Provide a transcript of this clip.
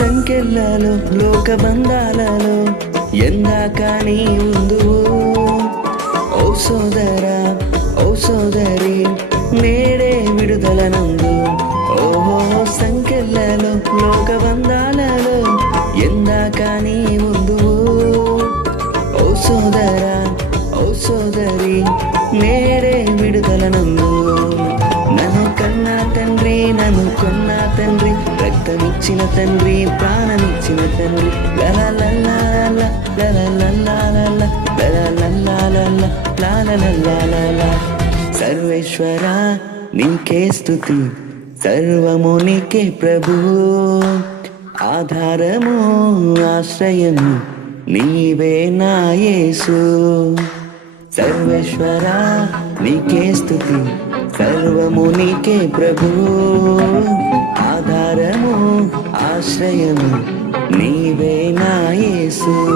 సంకెళ్ళలో లోక బంధాలలో ఎందాక నీ ఉందువు. ఓ సోదరా ఓ సోదరి నేడే విడుదల నందు. ఓహో సంకెళ్ళలో లోక బంధాలలో ఎందాక నీ ఉందువు. ఓ సోదరా ఓ సోదరి నేడే విడుదల నందు. నన్ను కన్నా తండ్రి నన్ను కొన్నా తండ్రి రక్తమిచ్చిన తండ్రి ప్రాణమిచ్చిన తండ్రి సర్వేశ్వర నీకే స్తుతి సర్వము నీకే ప్రభు. ఆధారము ఆశ్రయము నీవే నా యేసు. సర్వేశ్వర నీకే స్తుతి సర్వము నీకే ప్రభు. ఆధారము ఆశ్రయము నీవే నా యేసు.